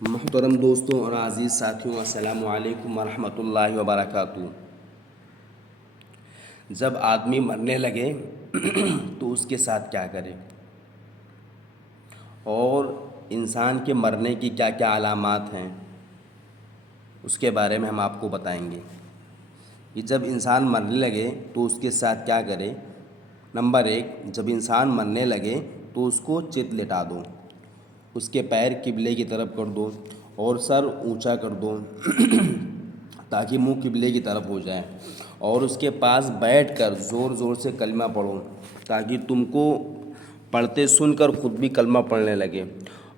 محترم دوستوں اور عزیز ساتھیوں، السلام علیکم ورحمۃ اللہ وبرکاتہ۔ جب آدمی مرنے لگے تو اس کے ساتھ کیا کرے، اور انسان کے مرنے کی کیا کیا علامات ہیں، اس کے بارے میں ہم آپ کو بتائیں گے کہ جب انسان مرنے لگے تو اس کے ساتھ کیا کرے۔ نمبر 1، جب انسان مرنے لگے تو اس کو چت لٹا دو، اس کے پیر قبلے کی طرف کر دو اور سر اونچا کر دو تاکہ منہ قبلے کی طرف ہو جائے، اور اس کے پاس بیٹھ کر زور زور سے کلمہ پڑھو تاکہ تم کو پڑھتے سن کر خود بھی کلمہ پڑھنے لگے،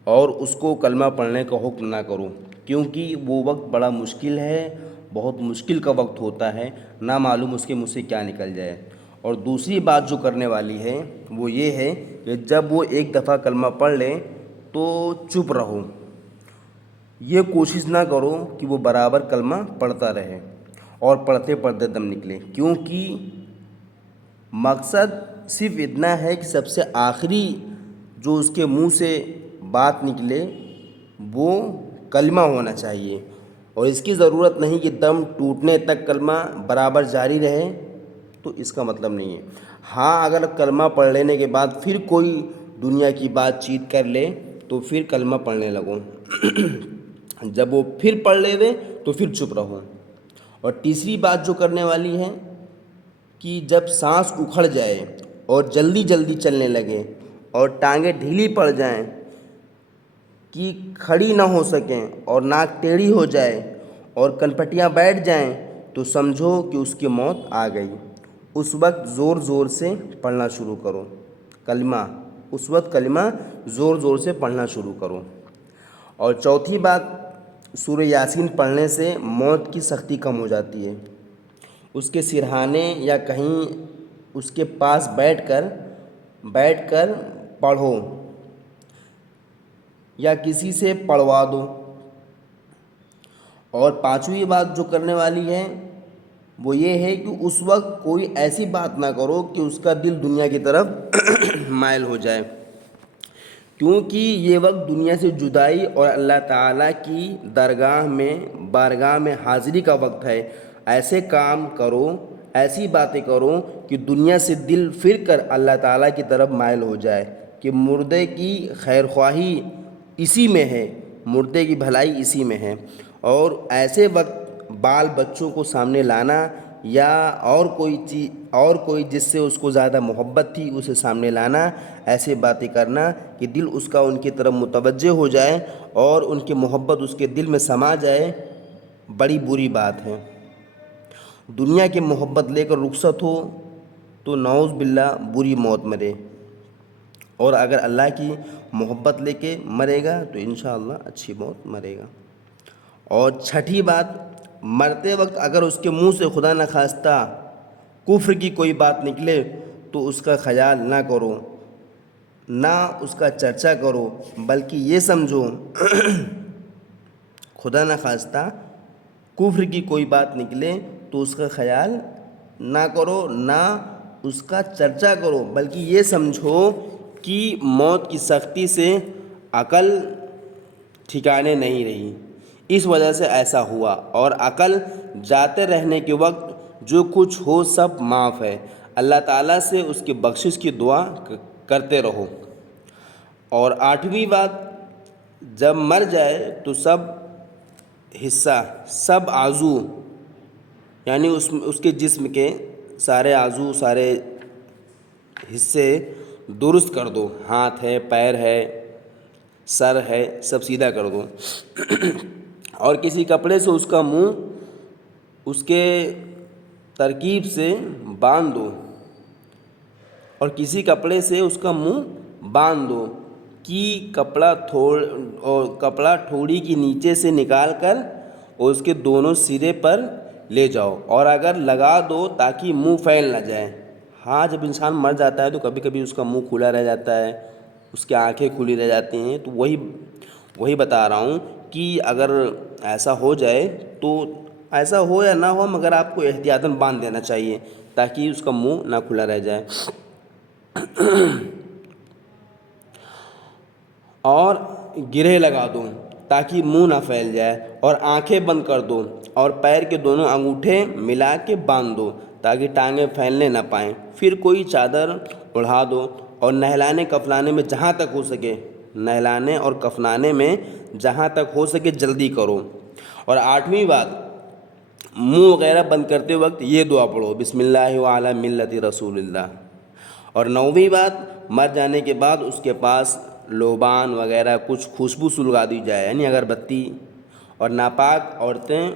اور اس کو کلمہ پڑھنے کا حکم نہ کرو، کیونکہ وہ وقت بڑا مشکل ہے، بہت مشکل کا وقت ہوتا ہے، نہ معلوم اس کے منہ سے کیا نکل جائے۔ اور دوسری بات جو کرنے والی ہے وہ یہ ہے کہ جب وہ ایک دفعہ کلمہ پڑھ لیں تو چپ رہو، یہ کوشش نہ کرو کہ وہ برابر کلمہ پڑھتا رہے اور پڑھتے پڑھتے دم نکلے، کیونکہ مقصد صرف اتنا ہے کہ سب سے آخری جو اس کے منہ سے بات نکلے وہ کلمہ ہونا چاہیے، اور اس کی ضرورت نہیں کہ دم ٹوٹنے تک کلمہ برابر جاری رہے، تو اس کا مطلب نہیں ہے۔ ہاں، اگر کلمہ پڑھ لینے کے بعد پھر کوئی دنیا کی بات چیت کر لے تو پھر کلمہ پڑھنے لگو جب وہ پھر پڑھ لے دے تو پھر چپ رہو۔ اور تیسری بات جو کرنے والی ہے کہ جب سانس اکھڑ جائے اور جلدی جلدی چلنے لگے اور ٹانگیں ڈھیلی پڑ جائیں کہ کھڑی نہ ہو سکیں اور ناک ٹیڑھی ہو جائے اور کنپٹیاں بیٹھ جائیں تو سمجھو کہ اس کی موت آ گئی۔ اس وقت زور زور سے پڑھنا شروع کرو کلمہ، اس وقت کلمہ زور زور سے پڑھنا شروع کرو۔ اور چوتھی بات، سورہ یاسین پڑھنے سے موت کی سختی کم ہو جاتی ہے۔ اس کے سرہانے یا کہیں اس کے پاس بیٹھ کر پڑھو یا کسی سے پڑھوا دو۔ اور پانچویں بات جو کرنے والی ہے وہ یہ ہے کہ اس وقت کوئی ایسی بات نہ کرو کہ اس کا دل دنیا کی طرف مائل ہو جائے، کیونکہ یہ وقت دنیا سے جدائی اور اللہ تعالیٰ کی بارگاہ میں حاضری کا وقت ہے۔ ایسے کام کرو، ایسی باتیں کرو کہ دنیا سے دل پھر کر اللہ تعالیٰ کی طرف مائل ہو جائے، کہ مردے کی خیر خواہی اسی میں ہے، مردے کی بھلائی اسی میں ہے۔ اور ایسے وقت بال بچوں کو سامنے لانا یا اور کوئی جس سے اس کو زیادہ محبت تھی اسے سامنے لانا، ایسے باتیں کرنا کہ دل اس کا ان کی طرف متوجہ ہو جائے اور ان کی محبت اس کے دل میں سما جائے، بڑی بری بات ہے۔ دنیا کی محبت لے کر رخصت ہو تو نعوذ باللہ بری موت مرے، اور اگر اللہ کی محبت لے کے مرے گا تو انشاءاللہ اچھی موت مرے گا۔ اور چھٹی بات، مرتے وقت اگر اس کے منہ سے خدا نخواستہ کفر کی کوئی بات نکلے تو اس کا خیال نہ کرو، نہ اس کا چرچا کرو، بلکہ یہ سمجھو خدا نخواستہ کفر کی کوئی بات نکلے تو اس کا خیال نہ کرو، نہ اس کا چرچا کرو، بلکہ یہ سمجھو کہ موت کی سختی سے عقل ٹھکانے نہیں رہی، اس وجہ سے ایسا ہوا، اور عقل جاتے رہنے کے وقت جو کچھ ہو سب معاف ہے، اللہ تعالیٰ سے اس کی بخشش کی دعا کرتے رہو۔ اور آٹھویں بات، جب مر جائے تو سب حصہ، سب عضو، یعنی اس کے جسم کے سارے عضو، سارے حصے درست کر دو، ہاتھ ہے، پیر ہے، سر ہے، سب سیدھا کر دو اور کسی کپڑے سے اس کا منہ اس کے ترکیب سے باندھ دو، اور کسی کپڑے سے اس کا منہ باندھ دو کہ کپڑا تھوڑی کی نیچے سے نکال کر اور اس کے دونوں سرے پر لے جاؤ، اور اگر لگا دو تاکہ منہ پھیل نہ جائے۔ ہاں، جب انسان مر جاتا ہے تو کبھی کبھی اس کا منہ کھلا رہ جاتا ہے، اس کی آنکھیں کھلی رہ جاتی ہیں، تو وہی بتا رہا ہوں کہ اگر ایسا ہو جائے تو ایسا ہو یا نہ ہو، مگر آپ کو احتیاطاً باندھ دینا چاہیے تاکہ اس کا منہ نہ کھلا رہ جائے۔ اور گرہ لگا دو، تاکہ منہ نہ پھیل جائے، اور آنکھیں بند کر دو اور پیر کے دونوں انگوٹھے ملا کے باندھ دو تاکہ ٹانگیں پھیلنے نہ پائیں۔ پھر کوئی چادر اڑا دو اور نہلانے کفلانے میں جہاں تک ہو سکے جلدی کرو۔ اور 8ویں بات، منہ وغیرہ بند کرتے وقت یہ دعا پڑھو، بسم اللہ وعلی ملت رسول اللہ۔ اور 9ویں بات، مر جانے کے بعد اس کے پاس لوبان وغیرہ کچھ خوشبو سلگا دی جائے، یعنی اگربتی، اور ناپاک عورتیں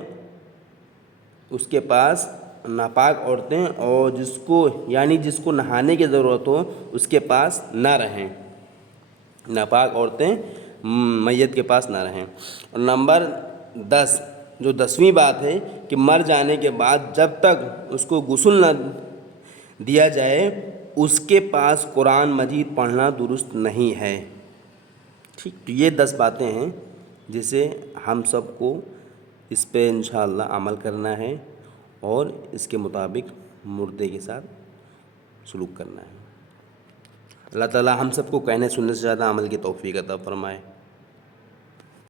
اس کے پاس، ناپاک عورتیں اور جس کو نہانے کی ضرورت ہو اس کے پاس نہ رہیں، ناپاک عورتیں میت کے پاس نہ رہیں۔ اور نمبر 10، جو 10ویں بات ہے کہ مر جانے کے بعد جب تک اس کو غسل نہ دیا جائے اس کے پاس قرآن مجید پڑھنا درست نہیں ہے۔ ٹھیک، تو یہ 10 باتیں ہیں جسے ہم سب کو اس پہ انشاءاللہ عمل کرنا ہے اور اس کے مطابق مردے کے ساتھ سلوک کرنا ہے۔ اللہ تعالی ہم سب کو کہنے سننے سے زیادہ عمل کی توفیق عطا فرمائے۔